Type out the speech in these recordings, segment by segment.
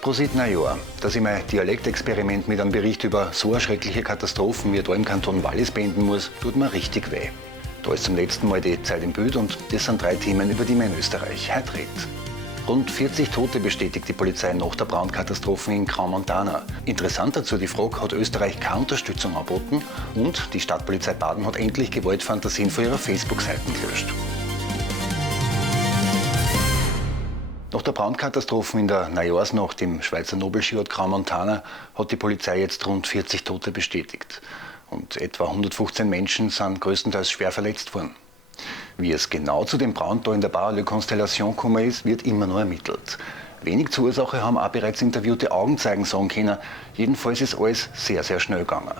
Prosit Neujahr, dass ich mein Dialektexperiment mit einem Bericht über so eine schreckliche Katastrophen wie da im Kanton Wallis beenden muss, tut mir richtig weh. Da ist zum letzten Mal die Zeit im Bild und das sind 3 Themen, über die man in Österreich heute redet. Rund 40 Tote bestätigt die Polizei nach der Brandkatastrophe in Crans-Montana. Interessant dazu die Frage, hat Österreich keine Unterstützung angeboten? Und die Stadtpolizei Baden hat endlich Gewaltfantasien von ihrer Facebook-Seiten gelöscht. Nach der Brandkatastrophe in der Neujahrsnacht im Schweizer Nobelskiort Crans-Montana hat die Polizei jetzt rund 40 Tote bestätigt. Und etwa 115 Menschen sind größtenteils schwer verletzt worden. Wie es genau zu dem Brand da in der Bar-Le-Constellation gekommen ist, wird immer noch ermittelt. Wenig zur Ursache haben auch bereits interviewte Augenzeugen sagen können. Jedenfalls ist alles sehr, sehr schnell gegangen.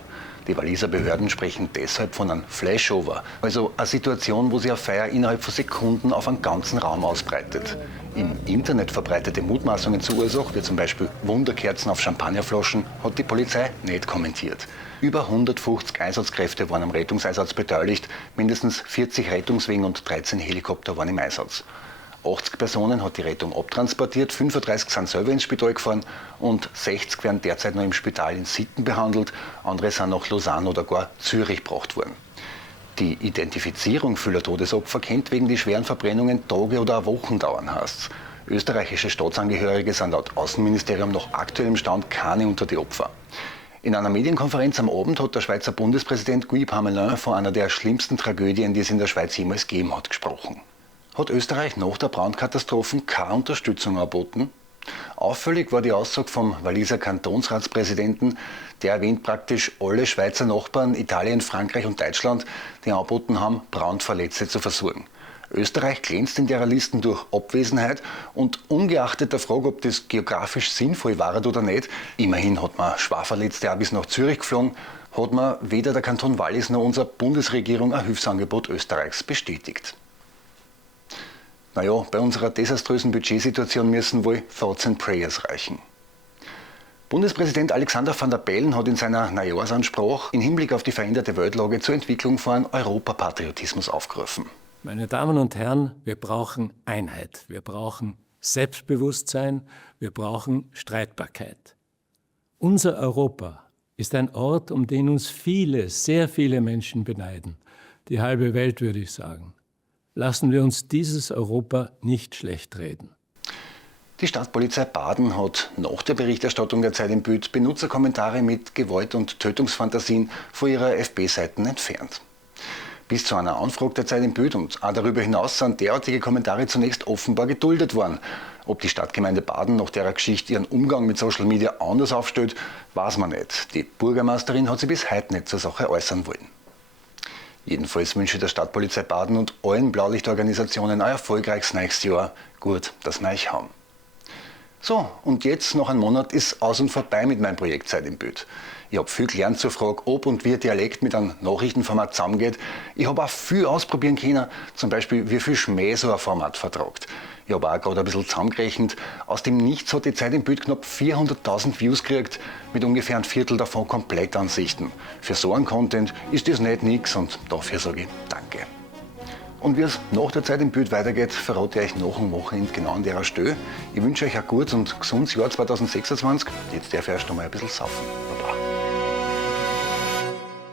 Die Walliser Behörden sprechen deshalb von einem Flashover, also eine Situation, wo sich ein Feuer innerhalb von Sekunden auf einen ganzen Raum ausbreitet. Im Internet verbreitete Mutmaßungen zur Ursache, wie zum Beispiel Wunderkerzen auf Champagnerflaschen, hat die Polizei nicht kommentiert. Über 150 Einsatzkräfte waren am Rettungseinsatz beteiligt, mindestens 40 Rettungswagen und 13 Helikopter waren im Einsatz. 80 Personen hat die Rettung abtransportiert, 35 sind selber ins Spital gefahren und 60 werden derzeit noch im Spital in Sitten behandelt, andere sind nach Lausanne oder gar Zürich gebracht worden. Die Identifizierung vieler Todesopfer könnte wegen der schweren Verbrennungen Tage oder Wochen dauern, heißt's. Österreichische Staatsangehörige sind laut Außenministerium nach aktuellem Stand keine unter die Opfer. In einer Medienkonferenz am Abend hat der Schweizer Bundespräsident Guy Parmelin von einer der schlimmsten Tragödien, die es in der Schweiz jemals gegeben hat, gesprochen. Hat Österreich nach der Brandkatastrophe keine Unterstützung angeboten? Auffällig war die Aussage vom Walliser Kantonsratspräsidenten, der erwähnt praktisch alle Schweizer Nachbarn, Italien, Frankreich und Deutschland, die angeboten haben, Brandverletzte zu versorgen. Österreich glänzt in der Listen durch Abwesenheit und ungeachtet der Frage, ob das geografisch sinnvoll war oder nicht, immerhin hat man Schwerverletzte auch bis nach Zürich geflogen, hat man weder der Kanton Wallis noch unsere Bundesregierung ein Hilfsangebot Österreichs bestätigt. Naja, bei unserer desaströsen Budgetsituation müssen wohl Thoughts and Prayers reichen. Bundespräsident Alexander Van der Bellen hat in seiner Neujahrsansprache im Hinblick auf die veränderte Weltlage zur Entwicklung von Europapatriotismus aufgerufen. Meine Damen und Herren, wir brauchen Einheit, wir brauchen Selbstbewusstsein, wir brauchen Streitbarkeit. Unser Europa ist ein Ort, um den uns viele, sehr viele Menschen beneiden. Die halbe Welt, würde ich sagen. Lassen wir uns dieses Europa nicht schlecht reden. Die Stadtpolizei Baden hat nach der Berichterstattung der Zeit im Bild Benutzerkommentare mit Gewalt- und Tötungsfantasien von ihrer FB-Seiten entfernt. Bis zu einer Anfrage der Zeit im Bild und auch darüber hinaus sind derartige Kommentare zunächst offenbar geduldet worden. Ob die Stadtgemeinde Baden nach der Geschichte ihren Umgang mit Social Media anders aufstellt, weiß man nicht. Die Bürgermeisterin hat sich bis heute nicht zur Sache äußern wollen. Jedenfalls wünsche ich der Stadtpolizei Baden und allen Blaulichtorganisationen ein erfolgreiches nächstes Jahr. Gut, dass wir euch haben. So, und jetzt, nach einem Monat, ist aus und vorbei mit meinem Projekt Zeit im Bild. Ich habe viel gelernt zur Frage, ob und wie Dialekt mit einem Nachrichtenformat zusammengeht. Ich habe auch viel ausprobieren können, zum Beispiel wie viel Schmäh so ein Format vertragt. Ich habe auch gerade ein bisschen zusammengerechnet. Aus dem Nichts hat die Zeit im Bild knapp 400.000 Views gekriegt, mit ungefähr ein Viertel davon Komplettansichten. Für so einen Content ist das nicht nix und dafür sage ich Danke. Und wie es nach der Zeit im Bild weitergeht, verrate ich euch nach dem Wochenende genau an der Stelle. Ich wünsche euch ein gutes und gesundes Jahr 2026. Jetzt darf ich erst noch mal ein bisschen saufen.